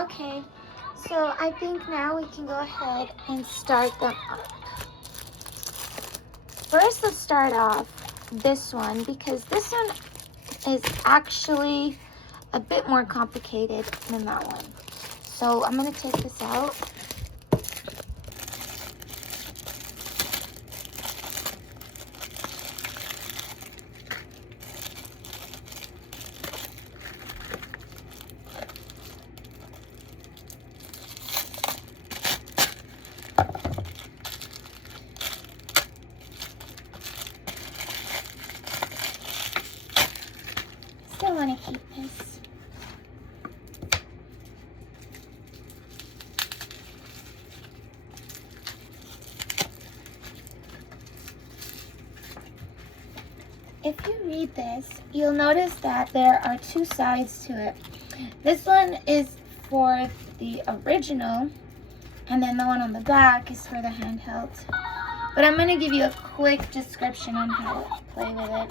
Okay, so I think now we can go ahead and start them up. First, let's start off this one because this one is actually a bit more complicated than that one. So I'm going to take this out. Still want to keep this. If you read this, you'll notice that there are two sides to it. This one is for the original, and then the one on the back is for the handheld. But I'm going to give you a quick description on how to play with it.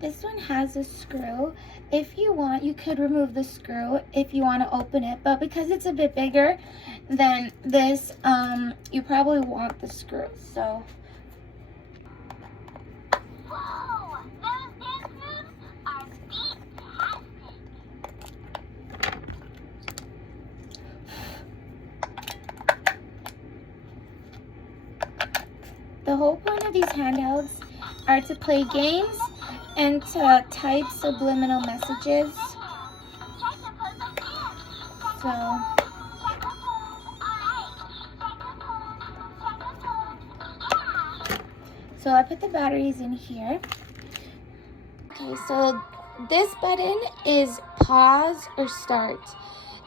This one has a screw. If you want, you could remove the screw if you want to open it, but because it's a bit bigger than this, you probably want the screw. So Whoa, those dance moves are fantastic. the whole point of these handhelds are to play games and to type subliminal messages. So I put the batteries in here. Okay, so this button is pause or start.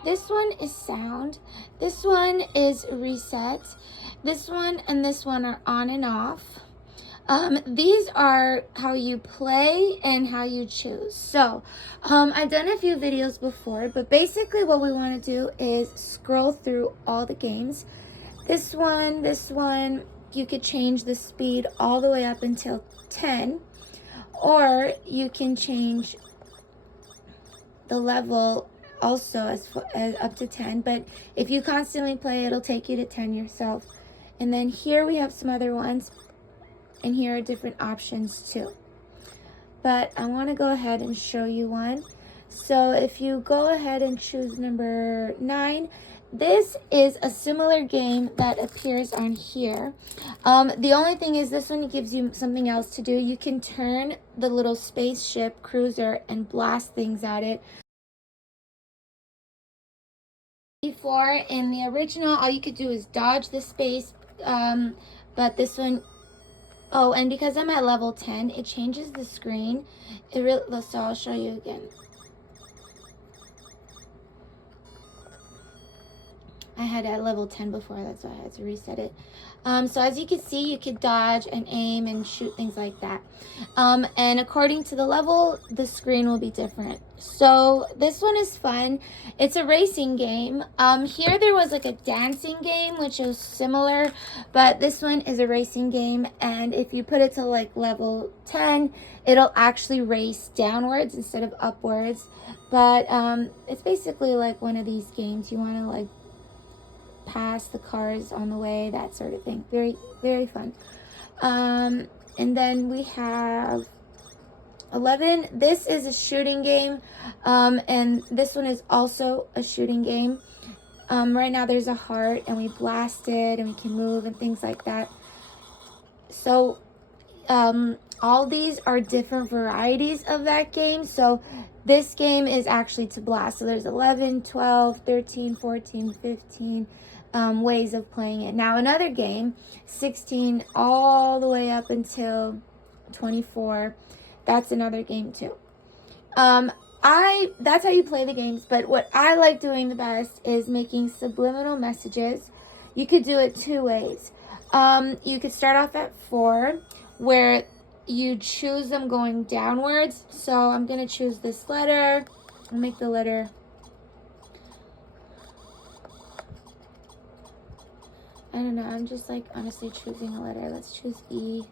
This one is sound. This one is reset. This one and this one are on and off. These are how you play and how you choose. So, I've done a few videos before, but basically what we want to do is scroll through all the games. This one, you could change the speed all the way up until 10, or you can change the level also as up to 10, but if you constantly play, it'll take you to 10 yourself. And then here we have some other ones. And here are different options too. But I want to go ahead and show you one. So if you go ahead and choose number 9, this is a similar game that appears on here. The only thing is this one gives you something else to do. You can turn the little spaceship cruiser and blast things at it. Before, in the original, all you could do is dodge the space, but this one, oh, and because I'm at level 10, it changes the screen. So I'll show you again. I had at level 10 before, that's why I had to reset it. So as you can see, you could dodge and aim and shoot things like that. And according to the level, the screen will be different. So this one is fun. It's a racing game. Here there was like a dancing game, which is similar, but this one is a racing game. And if you put it to like level 10, it'll actually race downwards instead of upwards. But it's basically like one of these games. You want to like pass the cars on the way, that sort of thing. Very, very fun. And then we have 11. This is a shooting game, and this one is also a shooting game. Right now there's a heart, and we blast it, and we can move and things like that. So all these are different varieties of that game. So this game is actually to blast. So there's 11, 12, 13, 14, 15 ways of playing it. Now another game, 16 all the way up until 24. That's another game too. That's how you play the games, but what I like doing the best is making subliminal messages. You could do it two ways. You could start off at 4, where you choose them going downwards. So I'm going to choose this letter. I'll make the letter. I don't know. I'm just like honestly choosing a letter. Let's choose E.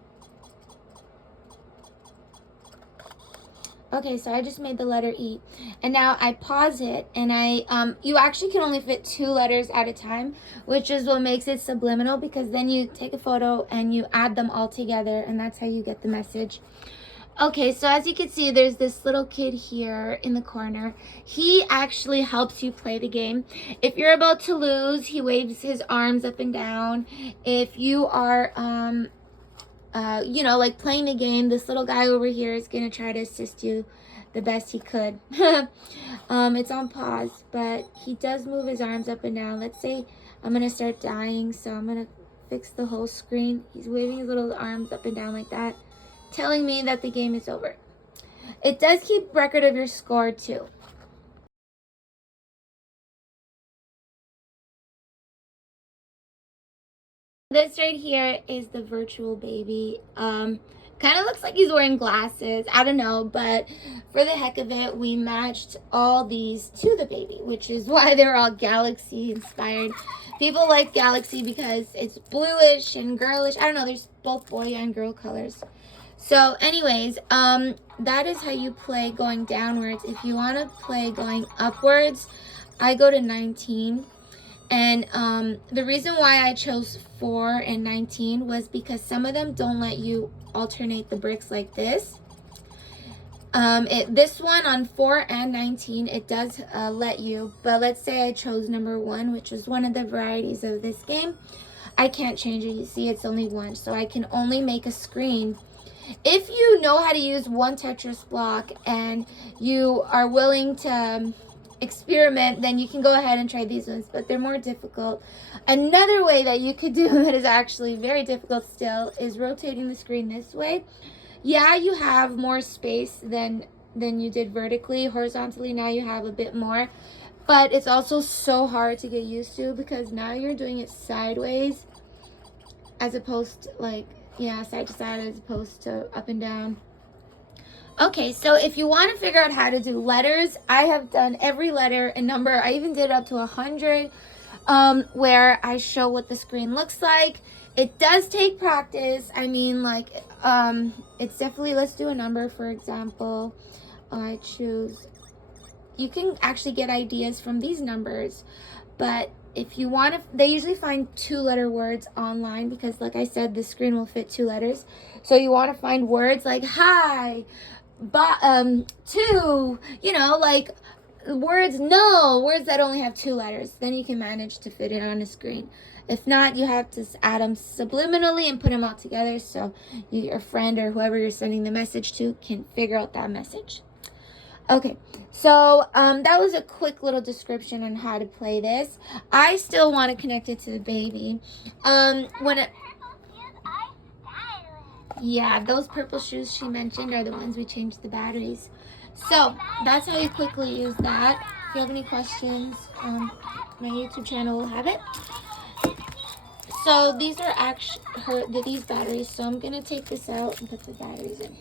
Okay, so I just made the letter E. And now I pause it, and you actually can only fit 2 letters at a time, which is what makes it subliminal, because then you take a photo and you add them all together, and that's how you get the message. Okay, so as you can see, there's this little kid here in the corner. He actually helps you play the game. If you're about to lose, he waves his arms up and down. If you are, like playing the game, this little guy over here is going to try to assist you the best he could. It's on pause, but he does move his arms up and down. Let's say I'm going to start dying, so I'm going to fix the whole screen. He's waving his little arms up and down like that, telling me that the game is over. It does keep record of your score too. This right here is the virtual baby. Kind of looks like he's wearing glasses. I don't know, but for the heck of it, we matched all these to the baby, which is why they're all Galaxy inspired. People like Galaxy because it's bluish and girlish. I don't know, there's both boy and girl colors. So anyways, that is how you play going downwards. If you want to play going upwards, I go to 19. And the reason why I chose 4 and 19 was because some of them don't let you alternate the bricks like this. This one on 4 and 19, it does let you. But let's say I chose number 1, which was one of the varieties of this game. I can't change it. You see, it's only 1. So I can only make a screen. If you know how to use one Tetris block and you are willing to experiment, then you can go ahead and try these ones, but they're more difficult. Another way that you could do that is actually very difficult still is rotating the screen this way. Yeah, you have more space than you did vertically. Horizontally, now you have a bit more, but it's also so hard to get used to because now you're doing it sideways as opposed to side to side as opposed to up and down. Okay, so if you want to figure out how to do letters, I have done every letter and number. I even did up to 100, where I show what the screen looks like. It does take practice. I mean, it's definitely, let's do a number, for example. I choose, you can actually get ideas from these numbers, but if you want to, they usually find 2-letter words online because, like I said, the screen will fit 2 letters. So you want to find words like hi, two, words that only have 2 letters. Then you can manage to fit it on a screen. If not, you have to add them subliminally and put them all together so your friend or whoever you're sending the message to can figure out that message. Okay, so that was a quick little description on how to play this. I still want to connect it to the baby. Yeah, those purple shoes she mentioned are the ones we changed the batteries. So that's how you quickly use that. If you have any questions, my YouTube channel will have it. So these are these batteries. So I'm gonna take this out and put the batteries in.